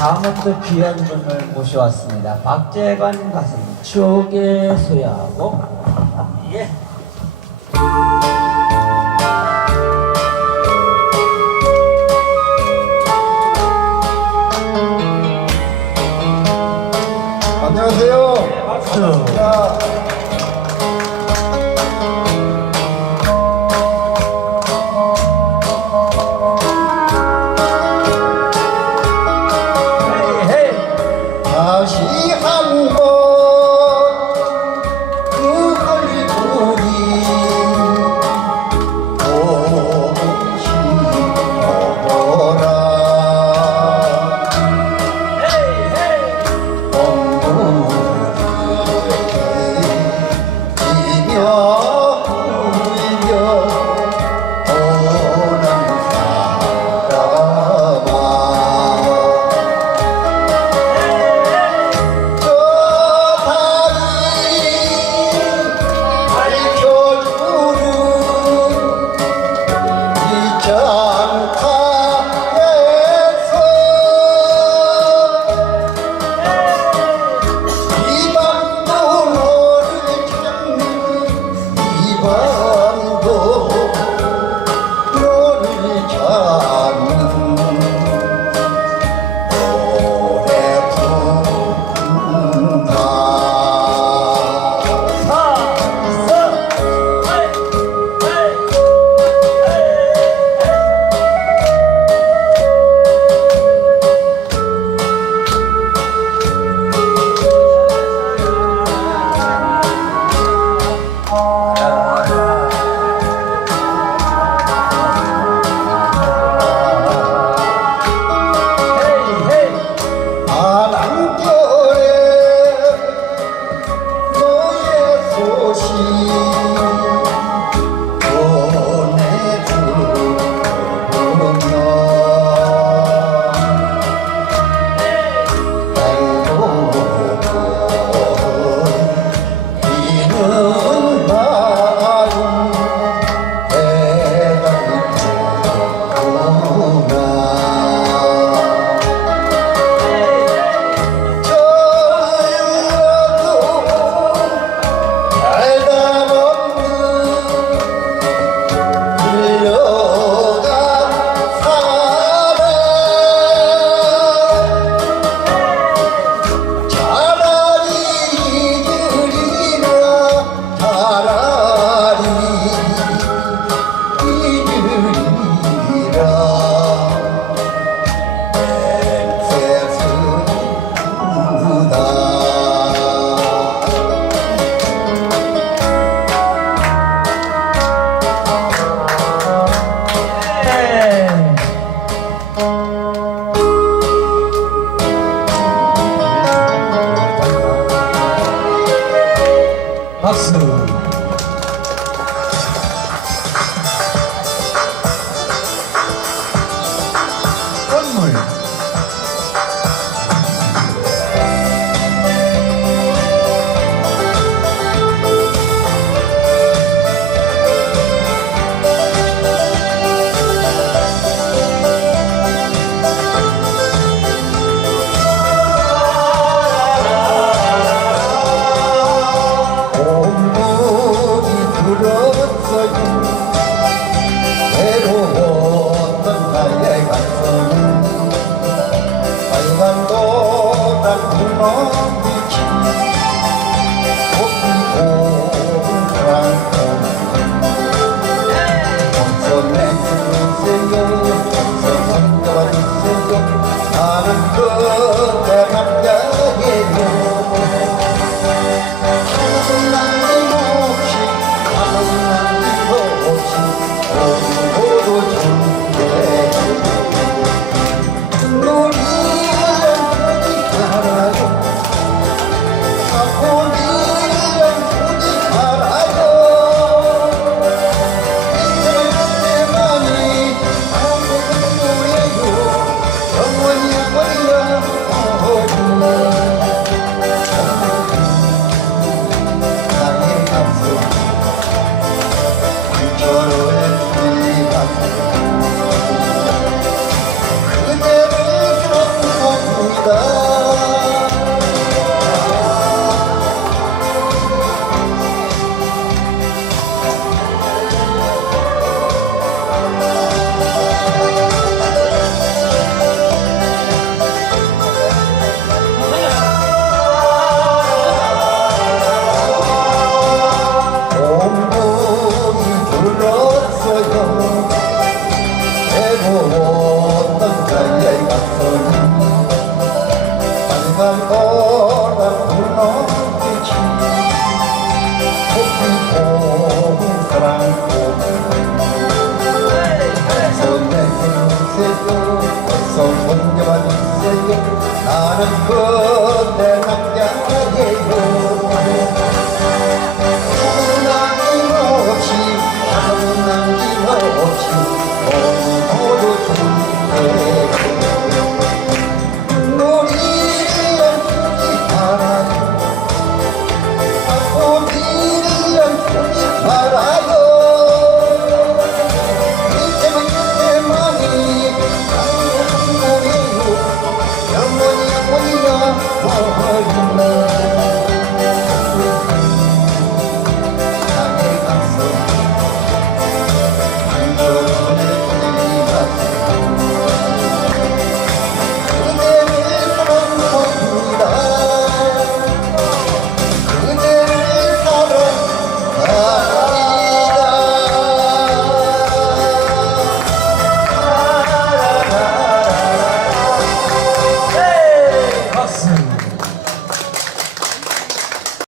다음에 또 귀한 분을 모셔왔습니다. 박재관 가수 추억의 소야고 예. that I'm Oh. 나는 그대 남자예요